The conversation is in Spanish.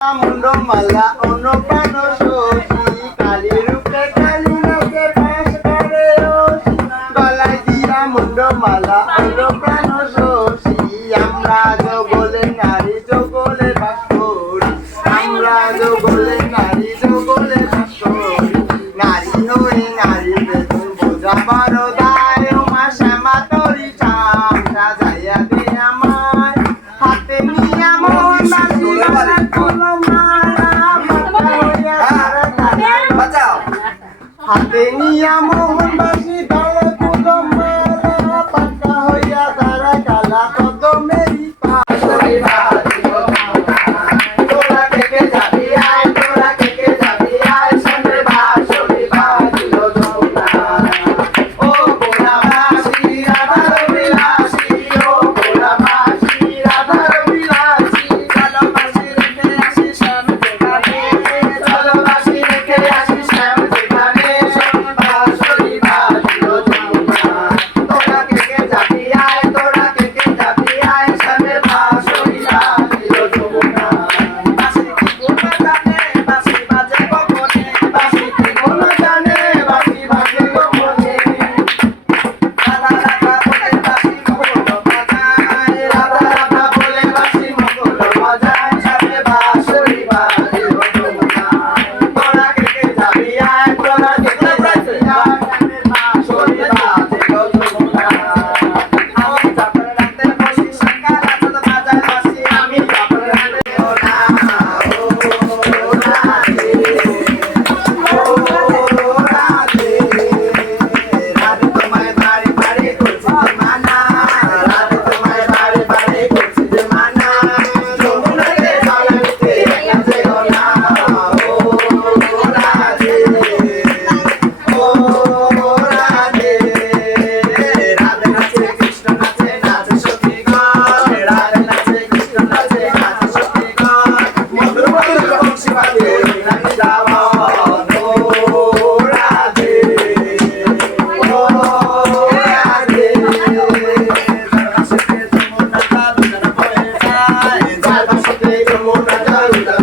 mundo mala o no pano yo si cali rupe cali no se pasa de dos bala mundo mala o no pano হাতে নিয়া মোহন বাসী cantando